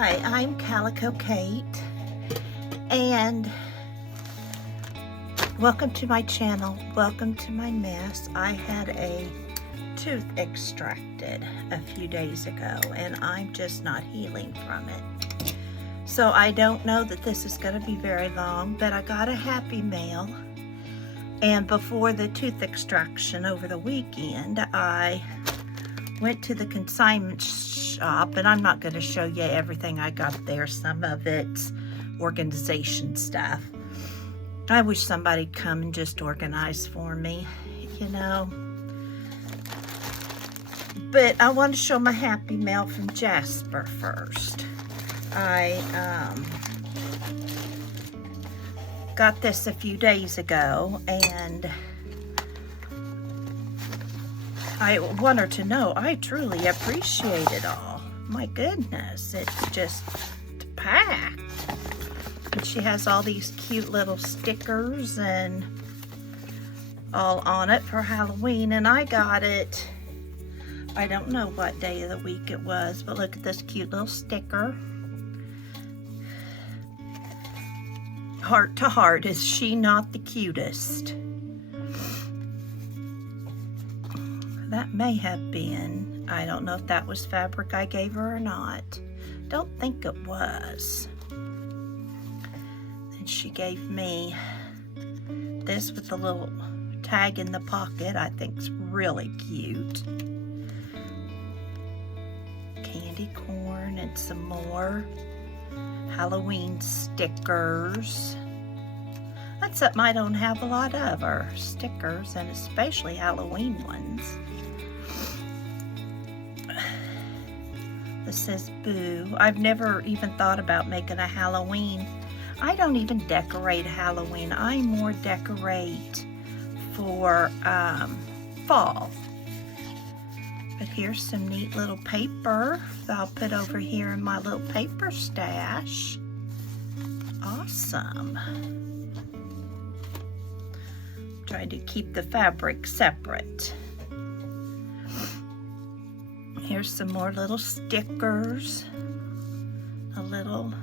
Hi, I'm Calico Kate, and welcome to my channel. Welcome to my mess. I had a tooth extracted a few days ago, and I'm just not healing from it. So I don't know that this is going to be very long, but I got a happy mail. And before the tooth extraction over the weekend, I went to the consignment shop, and I'm not going to show you everything I got there. Some of it's organization stuff. I wish somebody'd come and just organize for me, you know. But I want to show my happy mail from Jasper first. I got this a few days ago, and I want her to know I truly appreciate it all. My goodness, it's just packed. And she has all these cute little stickers and all on it for Halloween. And I got it, I don't know what day of the week it was, but look at this cute little sticker. Heart to heart, is she not the cutest? That may have been, I don't know if that was fabric I gave her or not. Don't think it was. And she gave me this with the little tag in the pocket. I think it's really cute. Candy corn and some more Halloween stickers. That's something I don't have a lot of, are stickers, and especially Halloween ones. This says boo. I've never even thought about making a Halloween. I don't even decorate Halloween. I more decorate for fall. But here's some neat little paper that I'll put over here in my little paper stash. Awesome. Trying to keep the fabric separate. Here's some more little stickers, a little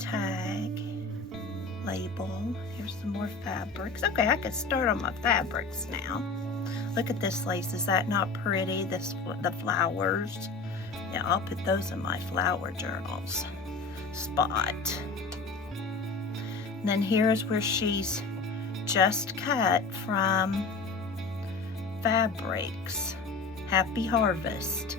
tag, label. Here's some more fabrics. Okay, I could start on my fabrics now. Look at this lace. Is that not pretty? The flowers. Yeah, I'll put those in my flower journals spot. And then here's where she's just cut from fabrics. Happy Harvest.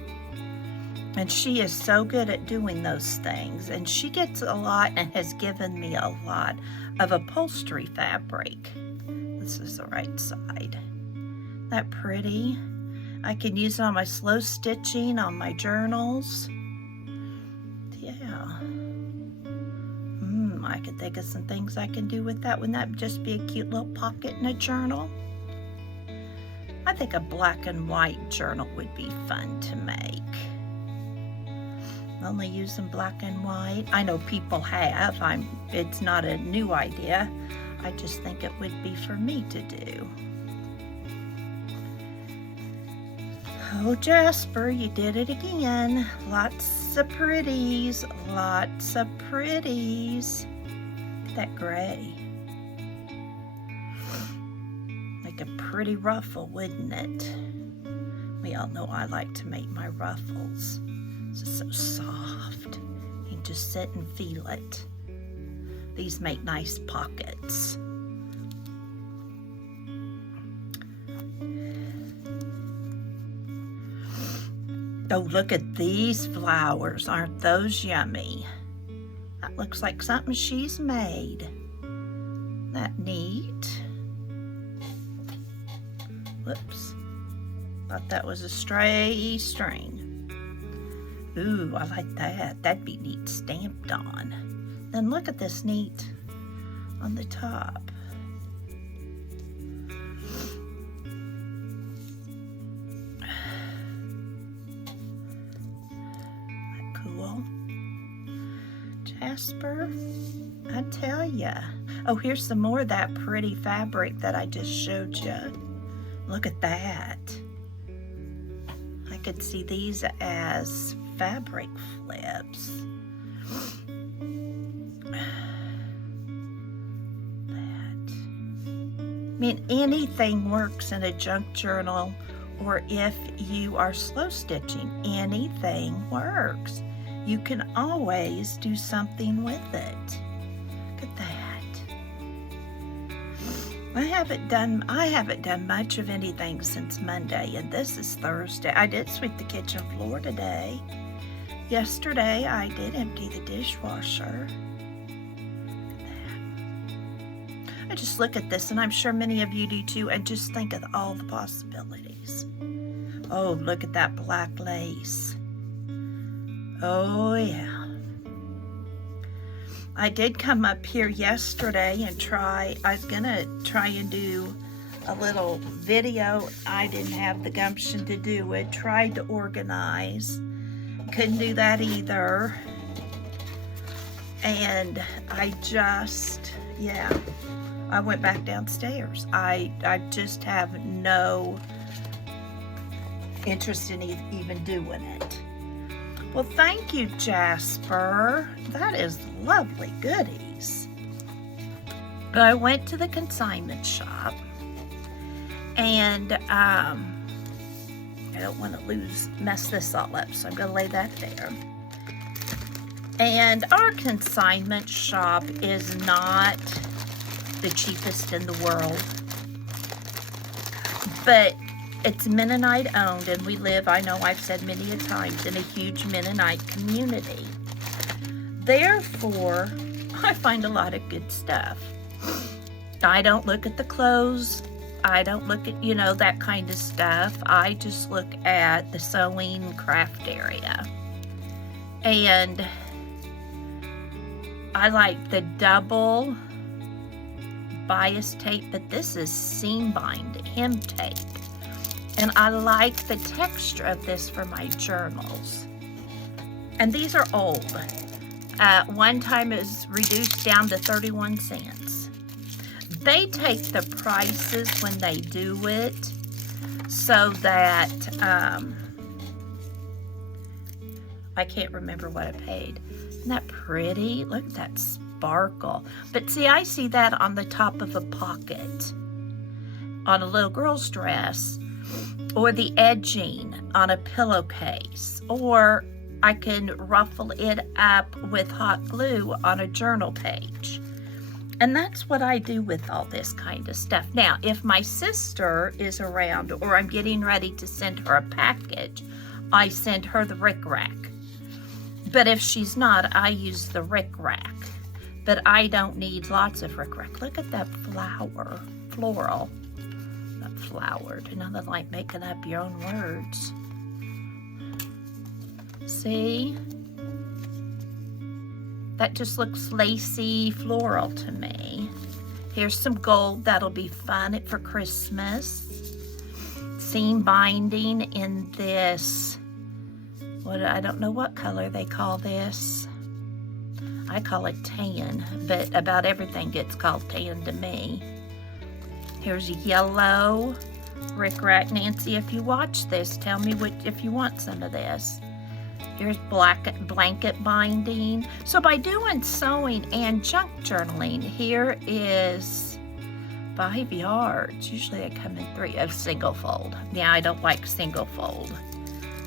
And she is so good at doing those things. And she gets a lot and has given me a lot of upholstery fabric. This is the right side. Isn't that pretty? I can use it on my slow stitching, on my journals. Yeah. I could think of some things I can do with that. Wouldn't that just be a cute little pocket in a journal? I think a black and white journal would be fun to make. Only using black and white. I know people have. It's not a new idea. I just think it would be for me to do. Oh, Jasper, you did it again. Lots of pretties. Lots of pretties. Look at that gray. A pretty ruffle, wouldn't it? We all know I like to make my ruffles. It's just so soft. You can just sit and feel it. These make nice pockets. Oh, look at these flowers. Aren't those yummy? That looks like something she's made. Isn't that neat? Whoops. Thought that was a stray string. Ooh, I like that. That'd be neat stamped on. Then look at this neat on the top. That cool. Jasper, I tell ya. Oh, here's some more of that pretty fabric that I just showed you. Look at that. I could see these as fabric flips. I mean, anything works in a junk journal, or if you are slow stitching, anything works. You can always do something with it. Look at that. I haven't done much of anything since Monday, and this is Thursday. I did sweep the kitchen floor today. Yesterday, I did empty the dishwasher. I just look at this, and I'm sure many of you do too, and just think of all the possibilities. Oh, look at that black lace. Oh, yeah. I did come up here yesterday and I was gonna try and do a little video. I didn't have the gumption to do it. Tried to organize. Couldn't do that either. And I went back downstairs. I just have no interest in even doing it. Well, thank you, Jasper. That is lovely goodies. I went to the consignment shop, and I don't want to mess this all up, so I'm going to lay that there. And our consignment shop is not the cheapest in the world, but it's Mennonite owned, and we live, I know I've said many a times, in a huge Mennonite community. Therefore, I find a lot of good stuff. I don't look at the clothes. I don't look at, that kind of stuff. I just look at the sewing craft area. And I like the double bias tape, but this is seam bind hem tape. And I like the texture of this for my journals. And these are old. One time it was reduced down to 31 cents. They take the prices when they do it so that, I can't remember what I paid. Isn't that pretty? Look at that sparkle. But see, I see that on the top of a pocket on a little girl's dress, or the edging on a pillowcase, or I can ruffle it up with hot glue on a journal page. And that's what I do with all this kind of stuff. Now, if my sister is around, or I'm getting ready to send her a package, I send her the rickrack. But if she's not, I use the rickrack. But I don't need lots of rickrack. Look at that floral. Not flowered. Another like making up your own words. See? That just looks lacy floral to me. Here's some gold. That'll be fun for Christmas. Seam binding in this, I don't know what color they call this. I call it tan, but about everything gets called tan to me. Here's yellow rickrack. Nancy, if you watch this, tell me if you want some of this. Here's black blanket binding. So by doing sewing and junk journaling, here is 5 yards. Usually they come in 3 of single fold. Yeah, I don't like single fold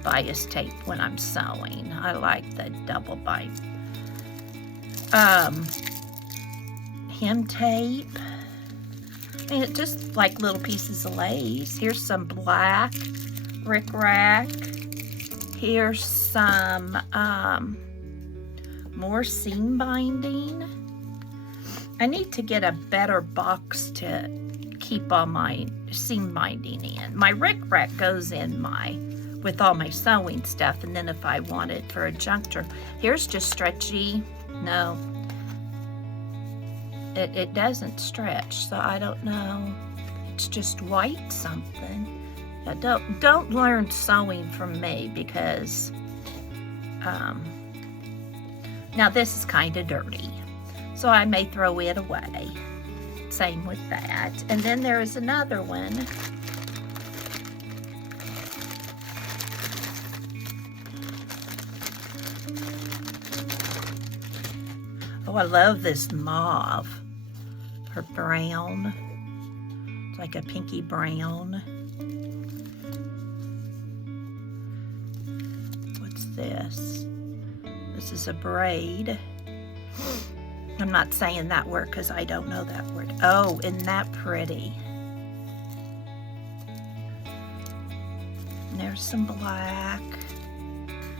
bias tape when I'm sewing. I like the double bind. Hem tape. And it's just like little pieces of lace. Here's some black rickrack. Here's some more seam binding. I need to get a better box to keep all my seam binding in. My rickrack goes in with all my sewing stuff, and then if I want it for a junk journal. Here's just stretchy. No, it doesn't stretch, so I don't know. It's just white something. Don't learn sewing from me, because now this is kind of dirty, so I may throw it away. Same with that. And then there is another one. Oh, I love this mauve. Or brown. It's like a pinky brown. What's this? This is a braid. I'm not saying that word because I don't know that word. Oh, isn't that pretty? And there's some black.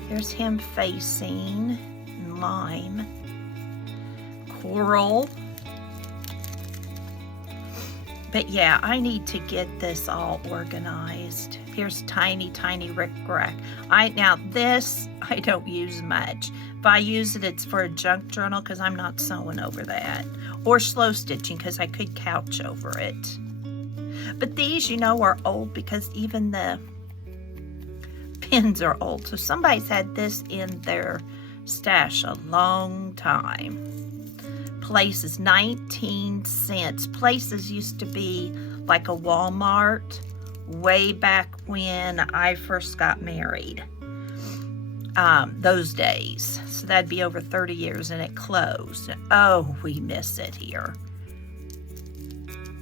There's him facing in lime. Coral. But yeah, I need to get this all organized. Here's tiny, tiny rickrack. Now this, I don't use much. If I use it, it's for a junk journal because I'm not sewing over that. Or slow stitching because I could couch over it. But these, you know, are old because even the pins are old. So somebody's had this in their stash a long time. Places 19 cents. Places used to be like a Walmart way back when I first got married. Those days. So that'd be over 30 years and it closed. Oh, we miss it here.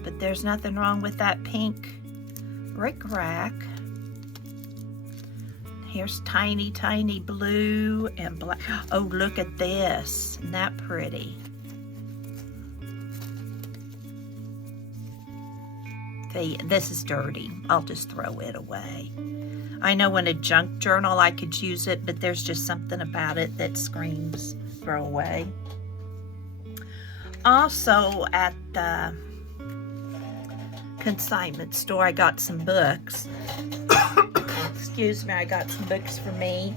But there's nothing wrong with that pink rickrack. Here's tiny, tiny blue and black. Oh, look at this. Isn't that pretty? This is dirty. I'll just throw it away. I know in a junk journal I could use it, but there's just something about it that screams throw away. Also at the consignment store, I got some books. Excuse me, I got some books for me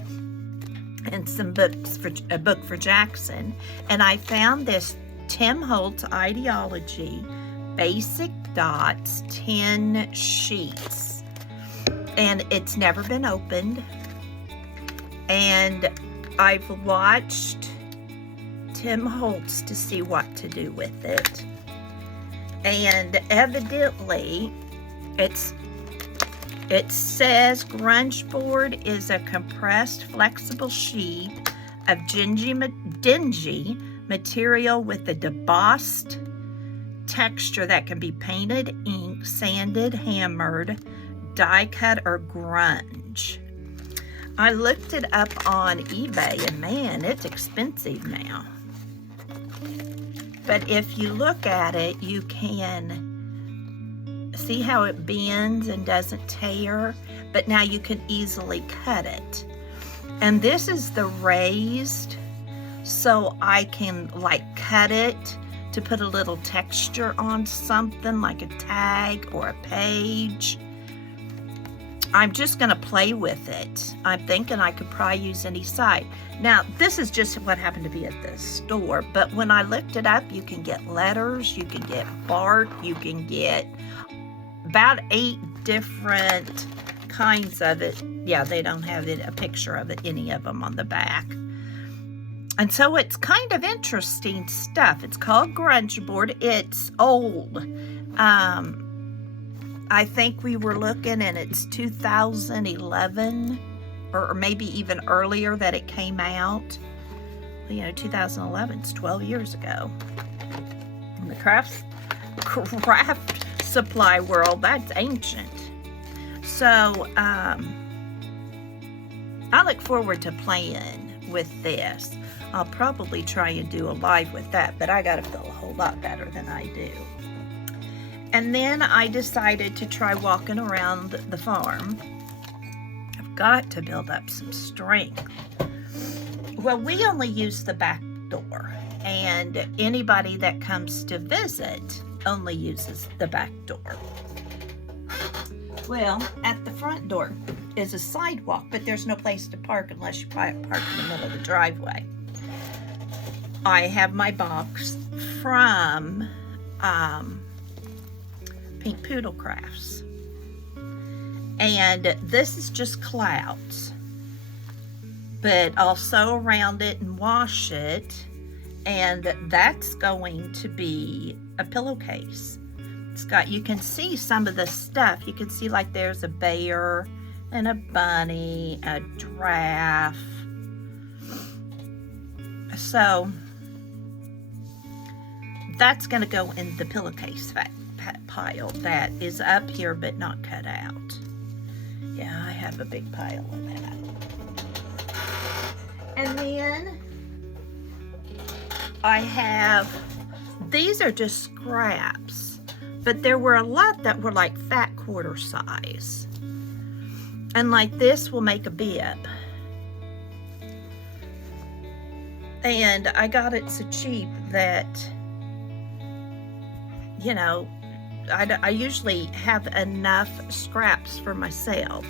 and some books for a book for Jackson. And I found this Tim Holtz Ideology Basic Dots 10 sheets, and it's never been opened, and I've watched Tim Holtz to see what to do with it, and evidently it says grunge board is a compressed flexible sheet of dingy material with a debossed texture that can be painted, inked, sanded, hammered, die cut, or grunge. I looked it up on eBay and man, it's expensive now. But if you look at it, you can see how it bends and doesn't tear, but now you can easily cut it. And this is the raised, so I can like cut it to put a little texture on something like a tag or a page. I'm just gonna play with it. I'm thinking I could probably use any side. Now, this is just what happened to be at the store, but when I looked it up, you can get letters, you can get bark, you can get about 8 different kinds of it. Yeah, they don't have a picture of it, any of them on the back. And so it's kind of interesting stuff. It's called grunge board. It's old. I think we were looking and it's 2011 or maybe even earlier that it came out. Well, you know, 2011, it's 12 years ago. In the craft supply world, that's ancient. So I look forward to playing with this. I'll probably try and do a live with that, but I gotta feel a whole lot better than I do. And then I decided to try walking around the farm. I've got to build up some strength. Well, we only use the back door, and anybody that comes to visit only uses the back door. Well, at the front door is a sidewalk, but there's no place to park unless you park in the middle of the driveway. I have my box from Pink Poodle Crafts. And this is just clouds. But I'll sew around it and wash it. And that's going to be a pillowcase. It's got, you can see some of the stuff. You can see like there's a bear and a bunny, a giraffe. So that's going to go in the pillowcase pile that is up here but not cut out. Yeah, I have a big pile of that. And then I have, these are just scraps, but there were a lot that were like fat quarter size. And like this will make a bib. And I got it so cheap that, you know, I usually have enough scraps for myself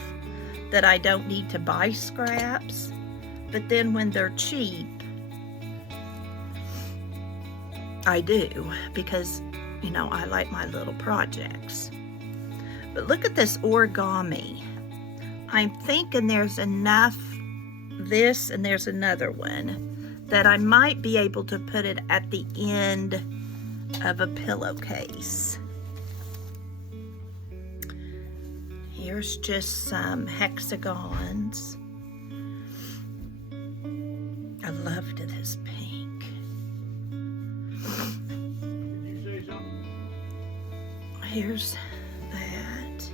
that I don't need to buy scraps. But then when they're cheap, I do, because, you know, I like my little projects. But look at this origami. I'm thinking there's enough this, and there's another one, that I might be able to put it at the end of a pillowcase. Here's just some hexagons. I loved this pink. Did you say something? Here's that.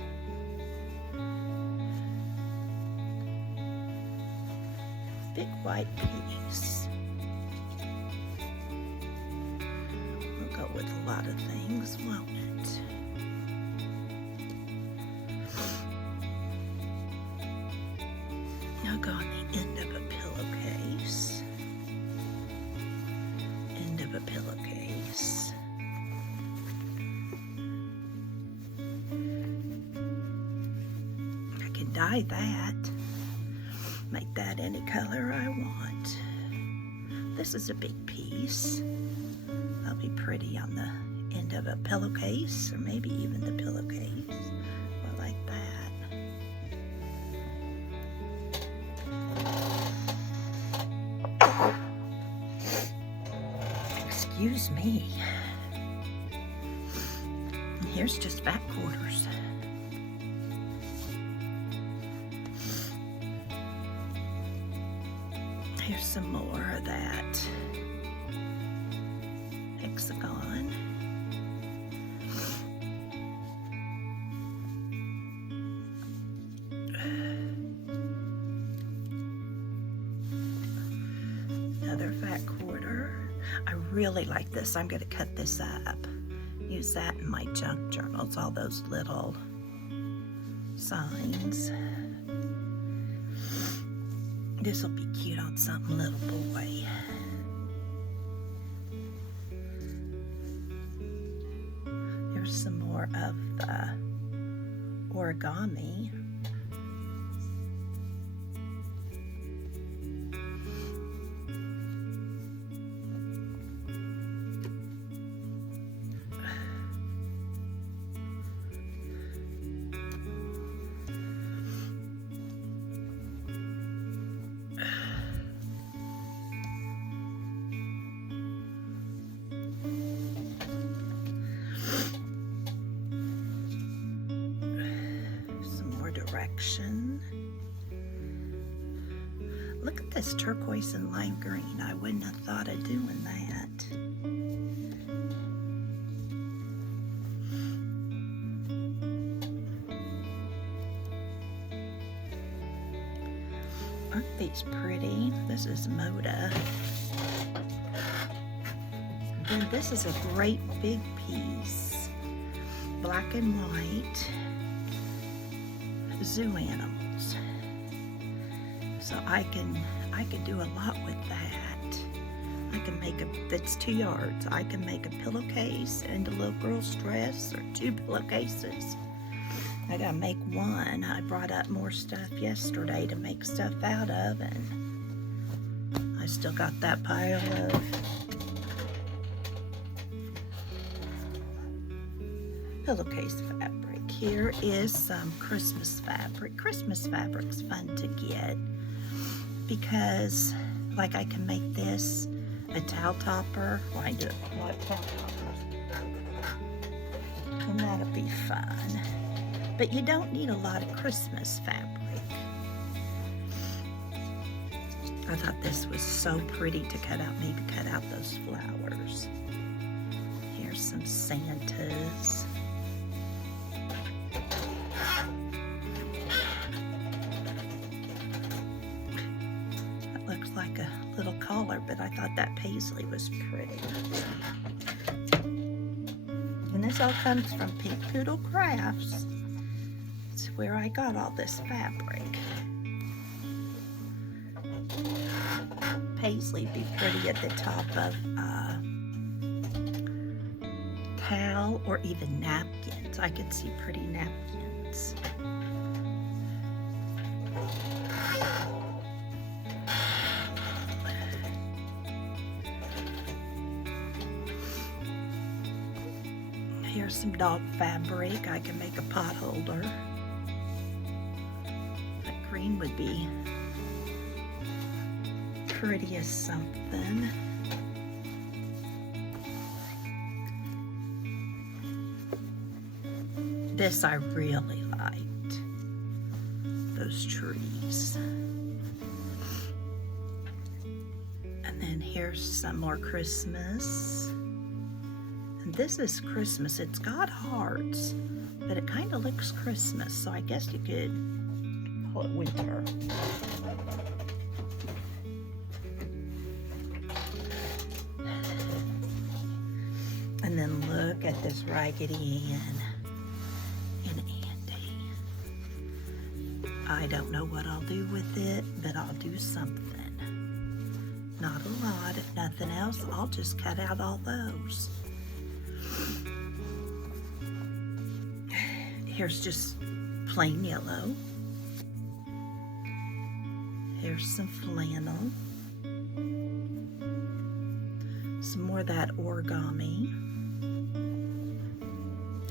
Big white piece. We'll go with a lot of things, won't it? I'll go on the end of a pillowcase. End of a pillowcase. I can dye that. Make that any color I want. This is a big piece. That'll be pretty on the end of a pillowcase, or maybe even the pillowcase. I like that. Excuse me. And here's just back quarters. Here's some more of that hexagon. Another fat quarter. I really like this. I'm going to cut this up. Use that in my junk journals, all those little signs. This will be cute on some little boy. Here's some more of the origami. Direction. Look at this turquoise and lime green. I wouldn't have thought of doing that. Aren't these pretty? This is Moda. Ooh, this is a great big piece. Black and white. Zoo animals. So I can do a lot with that. I can make that's 2 yards. I can make a pillowcase and a little girl's dress, or 2 pillowcases. I gotta make one. I brought up more stuff yesterday to make stuff out of, and I still got that pile of pillowcase fabric. Here is some Christmas fabric. Christmas fabric's fun to get because, like, I can make this a towel topper. Well, I do it like towel toppers, and that'll be fun. But you don't need a lot of Christmas fabric. I thought this was so pretty to cut out. Maybe cut out those flowers. here's some Santas. That looks like a little collar, but I thought that paisley was pretty. And this all comes from Pink Poodle Crafts. It's where I got all this fabric. Paisley be pretty at the top of towel or even napkins. I could see pretty napkins. Here's some dog fabric. I can make a pot holder. That green would be pretty as something. This I really liked. Those trees. And then here's some more Christmas. And this is Christmas. It's got hearts, but it kind of looks Christmas, so I guess you could call it winter. And then look at this Raggedy Ann and Andy. I don't know what I'll do with it, but I'll do something. Not a lot. If nothing else, I'll just cut out all those. Here's just plain yellow. Here's some flannel. Some more of that origami.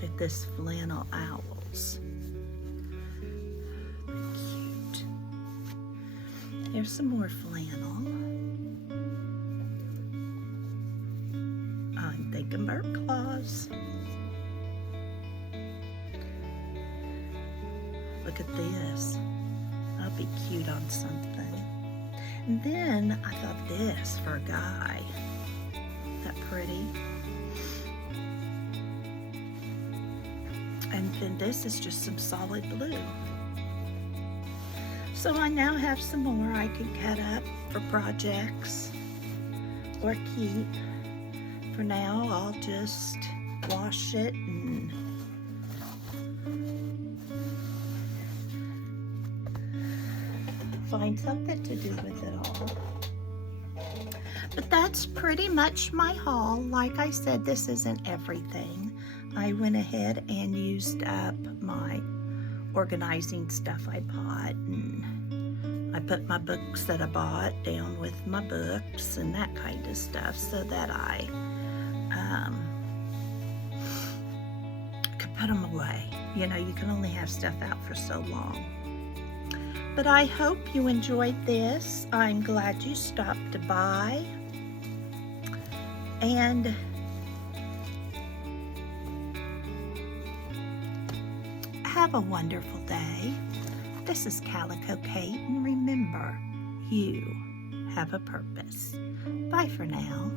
Like this flannel owls. Cute. Here's some more flannel. I'm thinking bird claws. Look at this. That'll be cute on something. And then I thought this for a guy. That pretty. And then this is just some solid blue. So I now have some more I can cut up for projects or keep. For now, I'll just wash it and find something to do with it all. But that's pretty much my haul. Like I said, this isn't everything. I went ahead and used up my organizing stuff I bought, and I put my books that I bought down with my books and that kind of stuff so that I could put them away. You know, you can only have stuff out for so long. But I hope you enjoyed this. I'm glad you stopped by. And have a wonderful day. This is Calico Kate, and remember, you have a purpose. Bye for now.